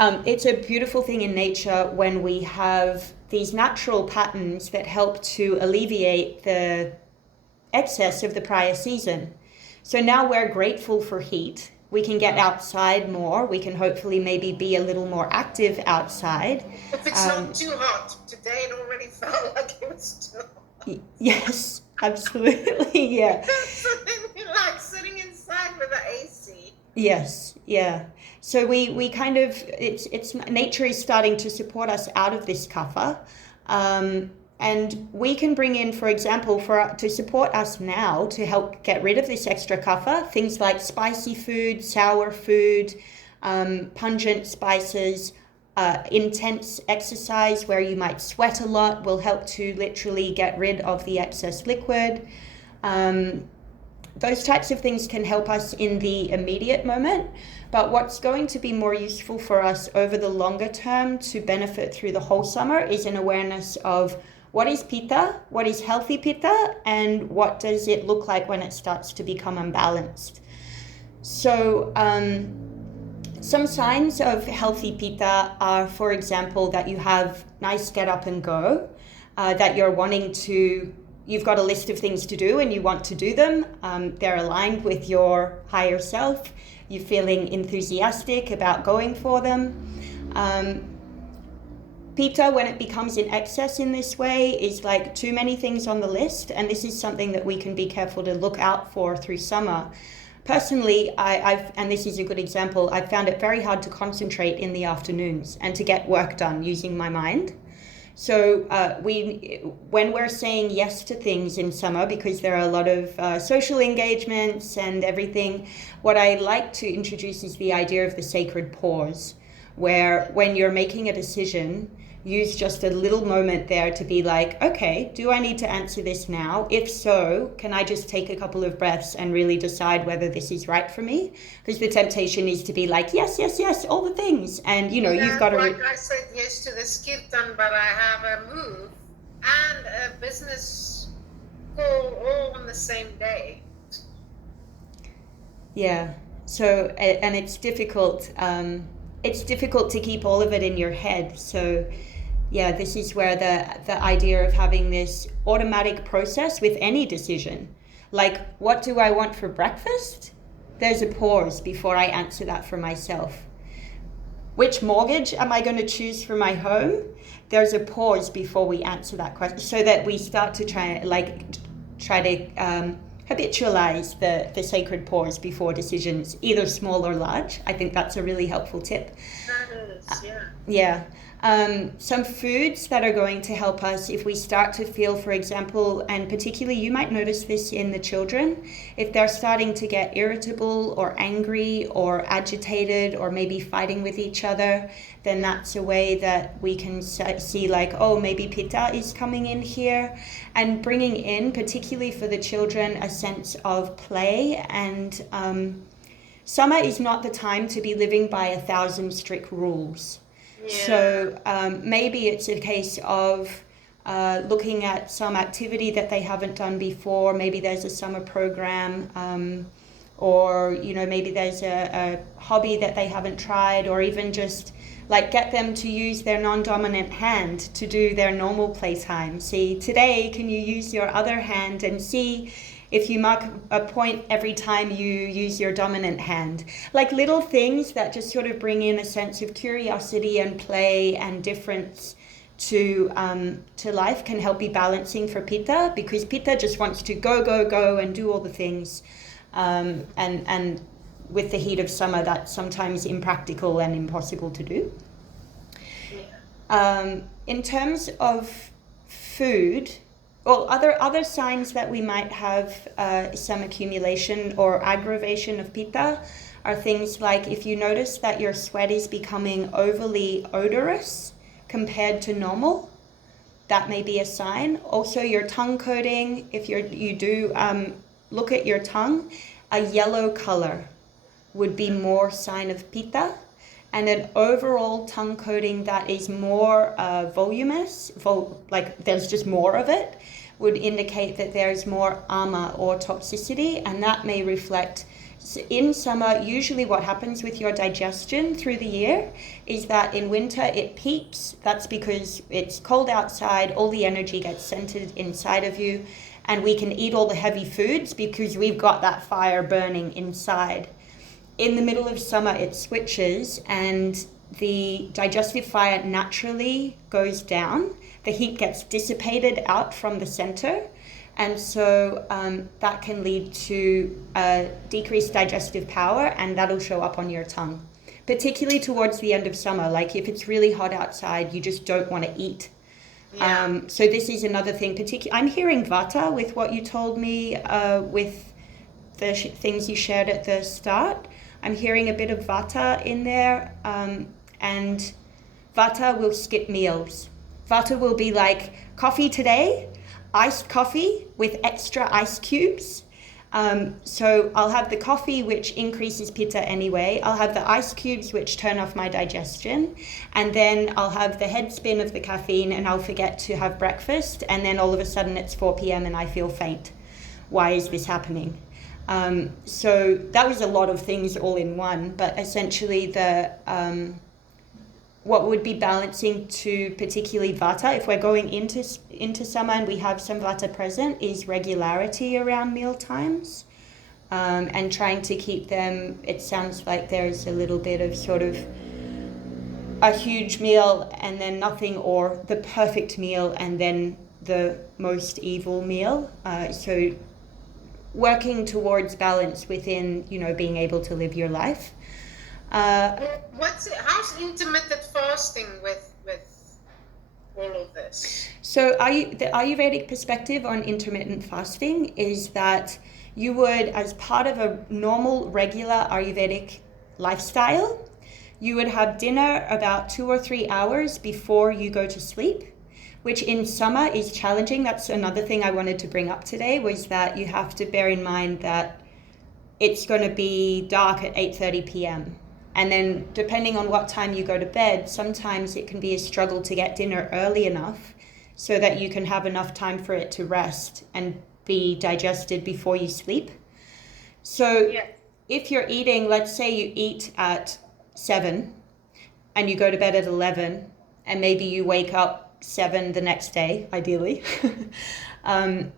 It's a beautiful thing in nature when we have these natural patterns that help to alleviate the excess of the prior season. So now we're grateful for heat. We can get outside more. We can hopefully maybe be a little more active outside. If it's not too hot. Today it already felt like it was too hot. Yes, absolutely, yeah. Like sitting inside with the AC. Yes, yeah. So we kind of, it's nature is starting to support us out of this kapha. And we can bring in, for example, to support us now to help get rid of this extra kapha, things like spicy food, sour food, pungent spices, intense exercise where you might sweat a lot will help to literally get rid of the excess liquid. Those types of things can help us in the immediate moment, but what's going to be more useful for us over the longer term to benefit through the whole summer is an awareness of what is pitta, what is healthy pitta, and what does it look like when it starts to become unbalanced. So some signs of healthy pitta are, for example, that you have nice get up and go, that you've got a list of things to do and you want to do them. They're aligned with your higher self. You're feeling enthusiastic about going for them. Pitta, when it becomes in excess in this way, is like too many things on the list, and this is something that we can be careful to look out for through summer. Personally, and this is a good example, I've found it very hard to concentrate in the afternoons and to get work done using my mind. So when we're saying yes to things in summer, because there are a lot of social engagements and everything, what I like to introduce is the idea of the sacred pause, where when you're making a decision, use just a little moment there to be like, okay, do I need to answer this now? If so, can I just take a couple of breaths and really decide whether this is right for me? Because the temptation is to be like, yes, yes, yes, all the things. And, you've got to... Like I said yes to the kirtan, but I have a move and a business call all on the same day. Yeah. So, and it's difficult. It's difficult to keep all of it in your head. So yeah, this is where the idea of having this automatic process with any decision, like what do I want for breakfast? There's a pause before I answer that for myself. Which mortgage am I going to choose for my home? There's a pause before we answer that question, so that we start to try to habitualize the sacred pause before decisions, either small or large. I think that's a really helpful tip. That is, yeah. Yeah. Some foods that are going to help us if we start to feel, for example, and particularly you might notice this in the children, if they're starting to get irritable or angry or agitated or maybe fighting with each other, then that's a way that we can see like, oh, maybe pitta is coming in here, and bringing in, particularly for the children, a sense of play. And summer is not the time to be living by 1,000 strict rules. Yeah. So maybe it's a case of looking at some activity that they haven't done before. Maybe there's a summer program, or maybe there's a hobby that they haven't tried, or even just like get them to use their non-dominant hand to do their normal playtime. See, today can you use your other hand, and see if you mark a point every time you use your dominant hand. Like little things that just sort of bring in a sense of curiosity and play and difference to life can help be balancing for pitta, because pitta just wants to go, go, go and do all the things. And with the heat of summer, that's sometimes impractical and impossible to do. In terms of food, well, other signs that we might have some accumulation or aggravation of pitta are things like if you notice that your sweat is becoming overly odorous compared to normal, that may be a sign. Also, your tongue coating, if you do look at your tongue, a yellow color would be more sign of pitta. And an overall tongue coating that is more voluminous, like there's just more of it, would indicate that there's more ama or toxicity, and that may reflect So in summer, usually what happens with your digestion through the year is that in winter it peaks. That's because it's cold outside, all the energy gets centered inside of you, and we can eat all the heavy foods because we've got that fire burning inside. In the middle of summer, it switches and the digestive fire naturally goes down. The heat gets dissipated out from the center. And so that can lead to decreased digestive power, and that'll show up on your tongue, particularly towards the end of summer. Like if it's really hot outside, you just don't want to eat. Yeah. So this is another thing. I'm hearing vata with what you told me with the things you shared at the start. I'm hearing a bit of vata in there, and vata will skip meals. Vata will be like coffee today, iced coffee with extra ice cubes. So I'll have the coffee, which increases pitta anyway. I'll have the ice cubes, which turn off my digestion. And then I'll have the head spin of the caffeine, and I'll forget to have breakfast. And then all of a sudden it's 4 p.m. and I feel faint. Why is this happening? So that was a lot of things all in one. But essentially what would be balancing to particularly vata, if we're going into summer and we have some vata present, is regularity around meal times, and trying to keep them. It sounds like there's a little bit of sort of a huge meal and then nothing, or the perfect meal and then the most evil meal. So working towards balance within, being able to live your life. How's intermittent fasting with all of this? So the Ayurvedic perspective on intermittent fasting is that you would, as part of a normal, regular Ayurvedic lifestyle, you would have dinner about 2 or 3 hours before you go to sleep, which in summer is challenging. That's another thing I wanted to bring up today, was that you have to bear in mind that it's going to be dark at 8:30 p.m. And then depending on what time you go to bed, sometimes it can be a struggle to get dinner early enough so that you can have enough time for it to rest and be digested before you sleep. So if you're eating, let's say you eat at 7 and you go to bed at 11, and maybe you wake up 7 the next day, ideally. And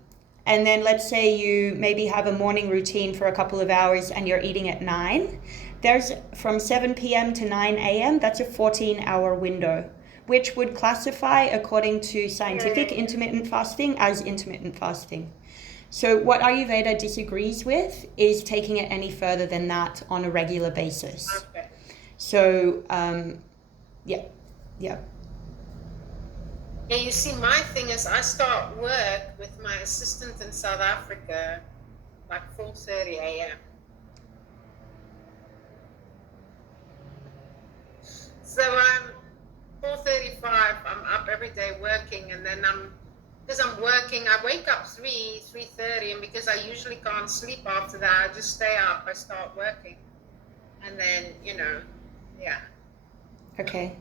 then let's say you maybe have a morning routine for a couple of hours and you're eating at 9. There's from 7 p.m. to 9 a.m., that's a 14-hour window, which would classify according to scientific intermittent fasting as intermittent fasting. So what Ayurveda disagrees with is taking it any further than that on a regular basis. Okay. So, yeah. Yeah, you see, my thing is I start work with my assistant in South Africa like 4:30 a.m. So I'm 4:35, I'm up every day working, and then because I'm working, I wake up 3:30, and because I usually can't sleep after that, I just stay up, I start working. And then, yeah. Okay.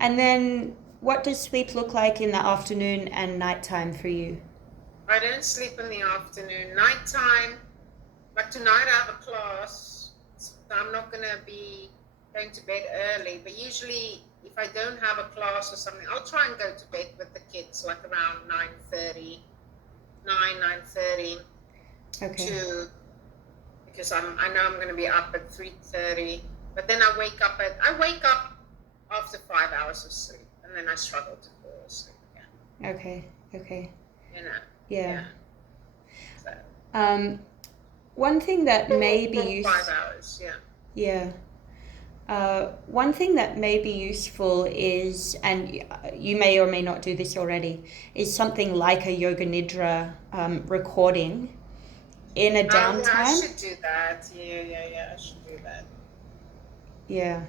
And then what does sleep look like in the afternoon and nighttime for you? I don't sleep in the afternoon. Nighttime, like tonight I have a class, so I'm not going to be going to bed early. But usually, if I don't have a class or something, I'll try and go to bed with the kids, like around 9:30. Okay. Because I know I'm going to be up at 3:30. But then I wake up after 5 hours of sleep, and then I struggle to fall asleep again. Okay. Yeah. So. One thing that may be useful. 5 hours. Yeah. One thing that may be useful is, and you may or may not do this already, is something like a yoga nidra recording in a downtime. I should do that. Yeah, I should do that. Yeah.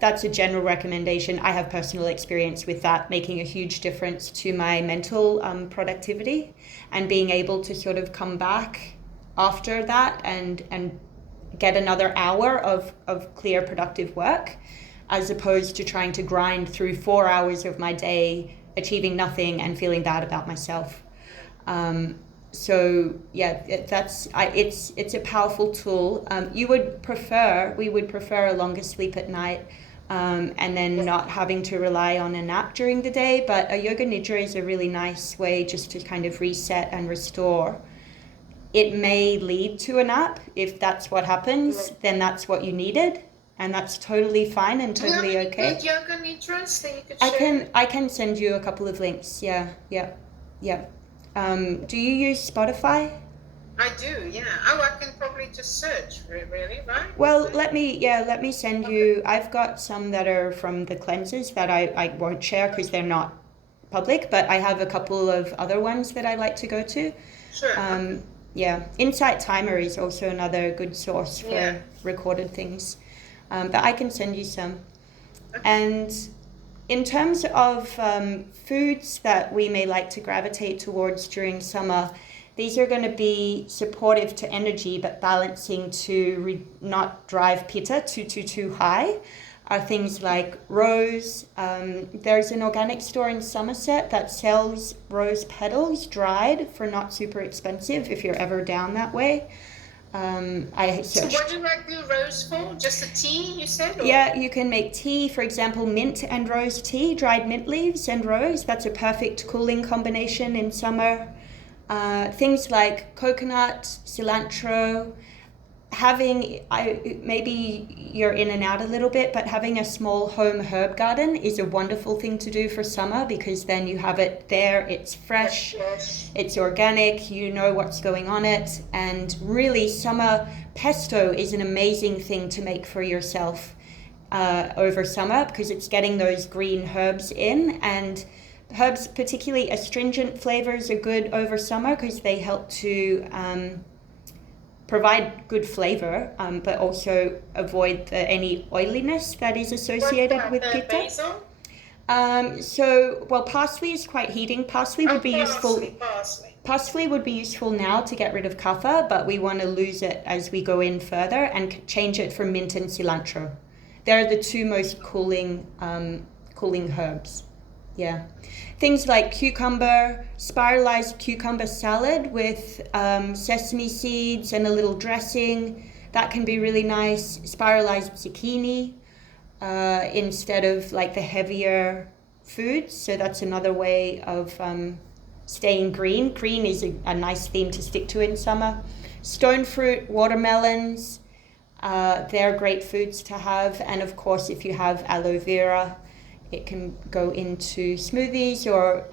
That's a general recommendation. I have personal experience with that, making a huge difference to my mental productivity, and being able to sort of come back after that and get another hour of clear, productive work, as opposed to trying to grind through 4 hours of my day, achieving nothing and feeling bad about myself. So yeah, it's a powerful tool. We would prefer a longer sleep at night, and then not having to rely on a nap during the day. But a yoga nidra is a really nice way just to kind of reset and restore. It may lead to a nap. If that's what happens, then that's what you needed, and that's totally fine and totally okay. Good yoga nidras that you could share? I can send you a couple of links. Yeah. Do you use Spotify? I do, yeah. Oh, I can probably just search, really, right? Well, let me send you. I've got some that are from the cleanses that I won't share because they're not public, but I have a couple of other ones that I like to go to. Sure. Yeah, Insight Timer is also another good source for recorded things, but I can send you some. Okay. And in terms of foods that we may like to gravitate towards during summer, these are going to be supportive to energy but balancing to not drive pitta too high, are things like rose. There's an organic store in Somerset that sells rose petals dried for not super expensive if you're ever down that way. So what do I do rose for? Just a tea, you said? Or? Yeah, you can make tea, for example, mint and rose tea, dried mint leaves and rose. That's a perfect cooling combination in summer. Things like coconut, cilantro, maybe you're in and out a little bit, but having a small home herb garden is a wonderful thing to do for summer because then you have it there, it's fresh, it's organic, you know what's going on it, and really summer pesto is an amazing thing to make for yourself over summer because it's getting those green herbs in, and herbs, particularly astringent flavors, are good over summer because they help to provide good flavor, but also avoid any oiliness that is associated with pitta. Basil? Parsley is quite heating. Parsley would be useful. Parsley would be useful now to get rid of kapha, but we want to lose it as we go in further and change it for mint and cilantro. They're the two most cooling herbs. Yeah. Things like cucumber, spiralized cucumber salad with sesame seeds and a little dressing. That can be really nice. Spiralized zucchini instead of like the heavier foods. So that's another way of staying green. Green is a nice theme to stick to in summer. Stone fruit, watermelons, they're great foods to have. And of course, if you have aloe vera, it can go into smoothies or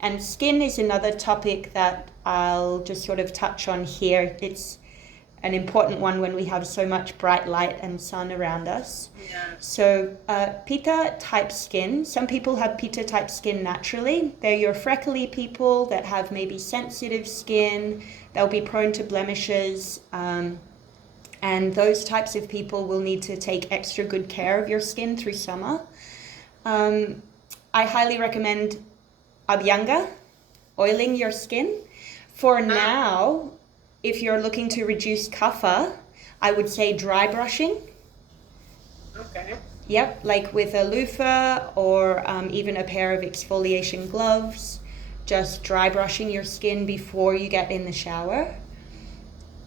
and skin is another topic that I'll just sort of touch on here. It's an important one when we have so much bright light and sun around us. Yeah. So pitta type skin, some people have pitta type skin naturally. They're your freckly people that have maybe sensitive skin. They'll be prone to blemishes. And those types of people will need to take extra good care of your skin through summer. I highly recommend abhyanga, oiling your skin. For now, if you're looking to reduce kapha, I would say dry brushing. Okay. Yep, like with a loofah or even a pair of exfoliation gloves. Just dry brushing your skin before you get in the shower.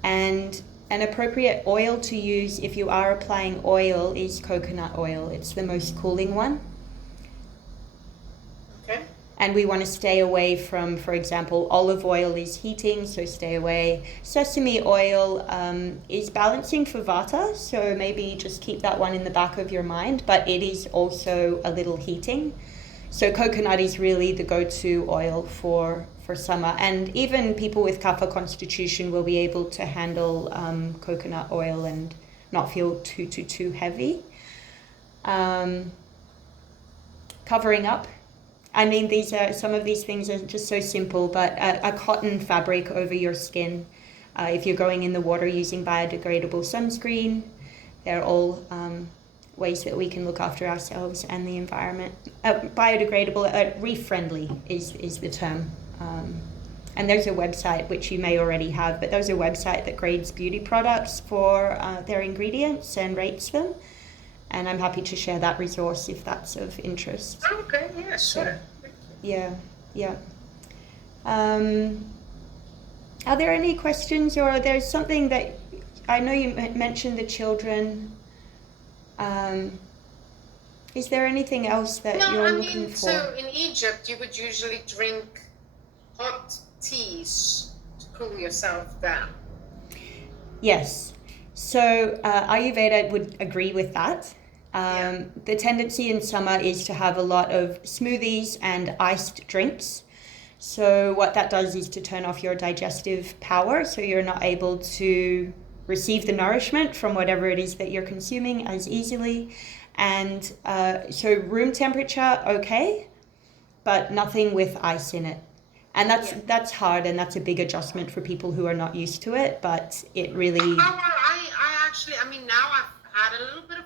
And an appropriate oil to use if you are applying oil is coconut oil. It's the most cooling one. And we want to stay away from, for example, olive oil is heating, so stay away. Sesame oil is balancing for vata, so maybe just keep that one in the back of your mind, but it is also a little heating. So coconut is really the go-to oil for summer. And even people with kapha constitution will be able to handle coconut oil and not feel too heavy. Covering up. I mean, some of these things are just so simple, but a cotton fabric over your skin. If you're going in the water using biodegradable sunscreen, they're all ways that we can look after ourselves and the environment. Biodegradable, reef-friendly is the term. And there's a website, which you may already have, but there's a website that grades beauty products for their ingredients and rates them. And I'm happy to share that resource if that's of interest. Okay, yeah, sure. Yeah. Are there any questions, or there's something that I know you mentioned the children? Is there anything else that No, you're I looking mean, for? so in Egypt, you would usually drink hot teas to cool yourself down. Yes. So Ayurveda would agree with that. Yeah. The tendency in summer is to have a lot of smoothies and iced drinks. So what that does is to turn off your digestive power, so you're not able to receive the nourishment from whatever it is that you're consuming as easily. And so room temperature, okay, but nothing with ice in it. And that's hard, and that's a big adjustment for people who are not used to it, but it really... Oh, well, I actually, I mean, now I've had a little bit of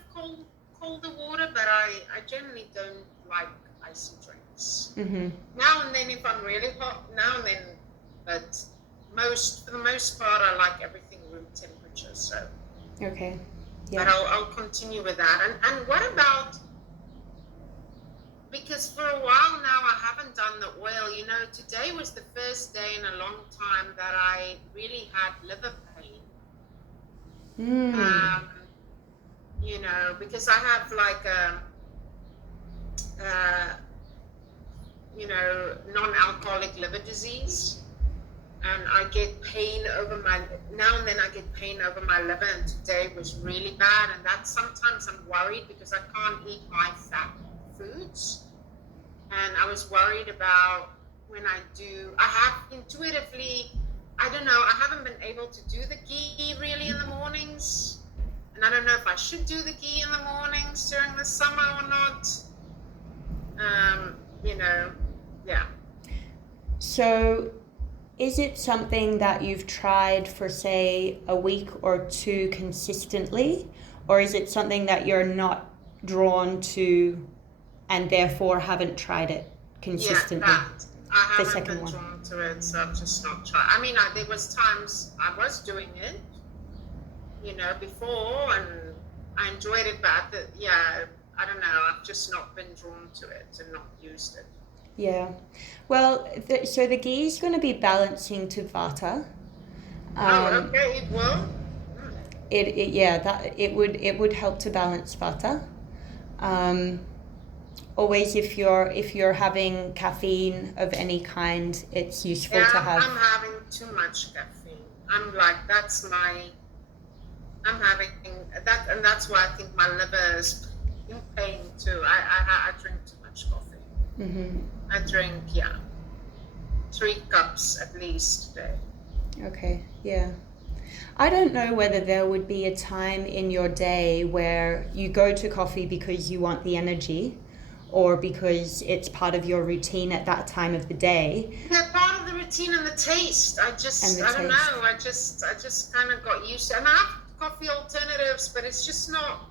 colder water, but I generally don't like icy drinks. Mm-hmm. Now and then, if I'm really hot, now and then, but for the most part, I like everything room temperature. So, Okay. Yeah. but I'll continue with that. And what about? Because for a while now, I haven't done the oil. You know, today was the first day in a long time that I really had liver pain. You know, because I have like you know, non-alcoholic liver disease, and I get pain over now and then I get pain over my liver, and today was really bad, and that sometimes I'm worried because I can't eat high fat foods, and I was worried about when I have intuitively, I don't know, I haven't been able to do the ghee really in the mornings, and I don't know if I should do the ghee in the mornings during the summer or not. You know, yeah. So is it something that you've tried for, say, a week or two consistently, or is it something that you're not drawn to and therefore haven't tried it consistently? Yeah, that. I haven't been drawn to it, so I've just not tried. I mean, there was times I was doing it, you know, before, and I enjoyed it, but yeah, I don't know, I've just not been drawn to it and not used it. Yeah. Well, so the ghee is going to be balancing to vata. Okay, it will. It would help to balance vata. Always, if you're having caffeine of any kind, it's useful to have. I'm having too much caffeine. I'm like, I'm having that, and that's why I think my liver is in pain too. I drink too much coffee. Mm-hmm. I drink 3 cups at least a day. Okay, yeah. I don't know whether there would be a time in your day where you go to coffee because you want the energy, or because it's part of your routine at that time of the day. Yeah, part of the routine and the taste. I don't know. I just kind of got used to it. And I have coffee alternatives, but it's just not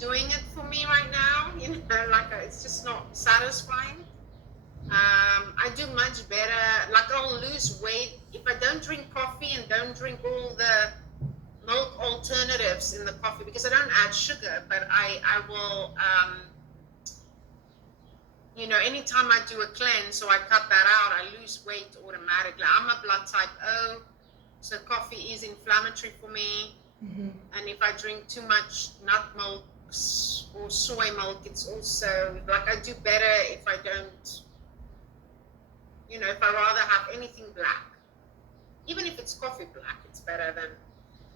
doing it for me right now. You know, like it's just not satisfying. I do much better. Like I'll lose weight if I don't drink coffee and don't drink all the milk alternatives in the coffee, because I don't add sugar, but I will. You know, anytime I do a cleanse, so I cut that out, I lose weight automatically. I'm a blood type O, so coffee is inflammatory for me. Mm-hmm. And if I drink too much nut milk or soy milk, it's also like I do better if I don't, you know, if I rather have anything black. Even if it's coffee black, it's better than,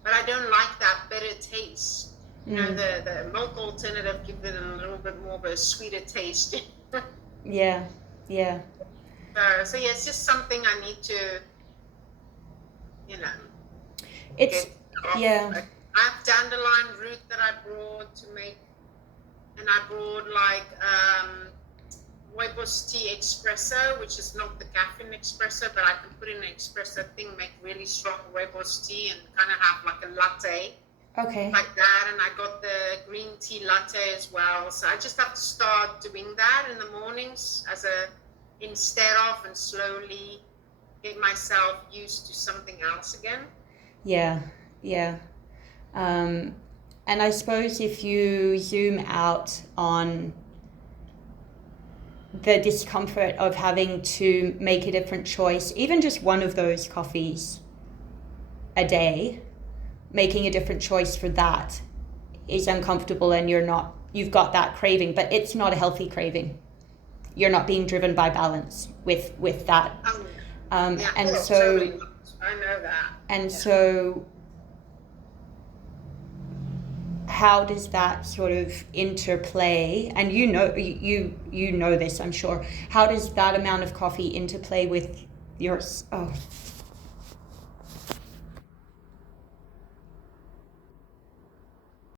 but I don't like that bitter taste. You know, the milk alternative gives it a little bit more of a sweeter taste. Yeah. So yeah, it's just something I need to, you know. It's yeah. I have dandelion root that I brought to make, and I brought like rooibos tea espresso, which is not the caffeine espresso, but I can put in an espresso thing, make really strong rooibos tea, and kind of have like a latte. Okay. Like that, and I got the green tea latte as well. So I just have to start doing that in the mornings instead of, and slowly get myself used to something else again. Yeah. And I suppose if you zoom out on the discomfort of having to make a different choice, even just one of those coffees a day, making a different choice for that is uncomfortable, and you've got that craving, but it's not a healthy craving. You're not being driven by balance with that. Yeah, And oh, so totally not. I know that. and Yeah. so how does that sort of interplay, and you know this, I'm sure, how does that amount of coffee interplay with your